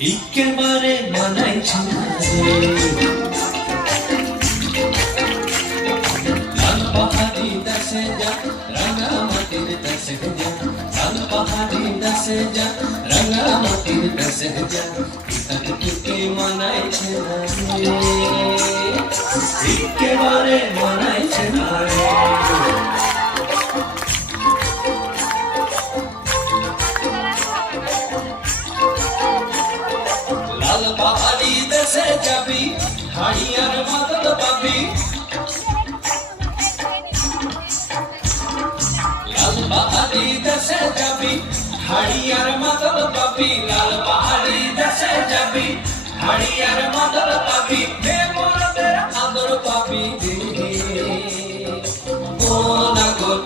একেবারে মানাইছে না রে। লাল পাহাড়ি দেশে যা রাঙা মাটির দেশে যা, লাল পাহাড়ি দেশে যা রাঙা মাটির দেশে যা, তোকে মানাইছে না রে, একেবারে মানাইছে না রে। লাল পাহাড়ি দেশে যাবি হাড়িয়ার মাদল পাবি, লাল পাহাড়ি দেশে যাবি হাড়িয়ার মাদল পাবি, লাল পাহাড়ি দেশে যাবি হাড়িয়ার মাদল পাবি, মরদের আদর পাবি রে। ও নাগর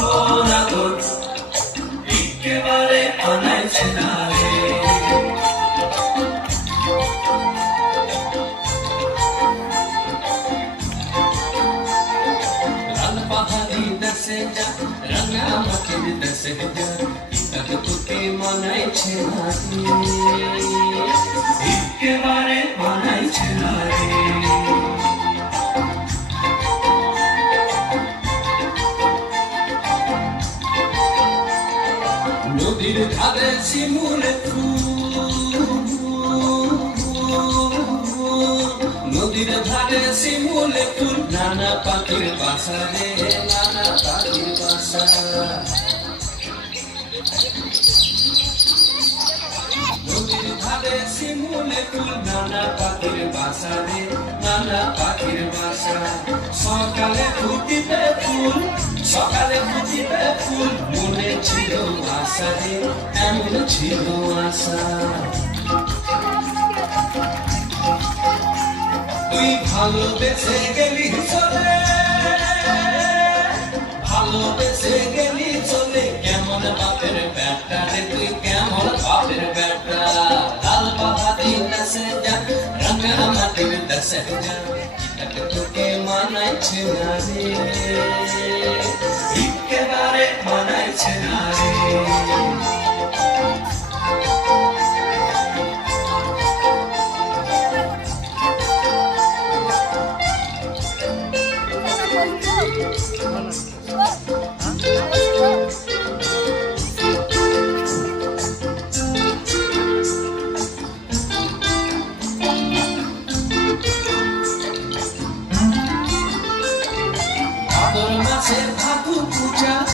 ও নাগর একেবারে মানাইছে না রে। পাহাড়ি দেশে যা রাঙা মাটির দেশে যা, তোকে মানাইছে না রে, একেবারে মানাইছে না রে। নদীর ধারে শিমুল নদীর ধারে শিমুল ফুল, নানা পাখির বাসা রে, নানা পাখির বাসা। নদীর ধারে শিমুল ফুল, নানা পাখির বাসা রে, নানা পাখির বাসা। সকালে ফুটিবে ফুল, সকালে ফুটিবে ফুল, মনে ছিল আশা রে, এমন ছিল আশা। তুই ভালোবেসে গেলি চলে, ভালোবেসে গেলি চলে, কেমন বাপের বেটা রে তুই, কেমন বাপের বেটা। লাল পাহাড়ি দেশে যা রাঙা মাটির দেশে যা, তোকে মানাইছে না রে।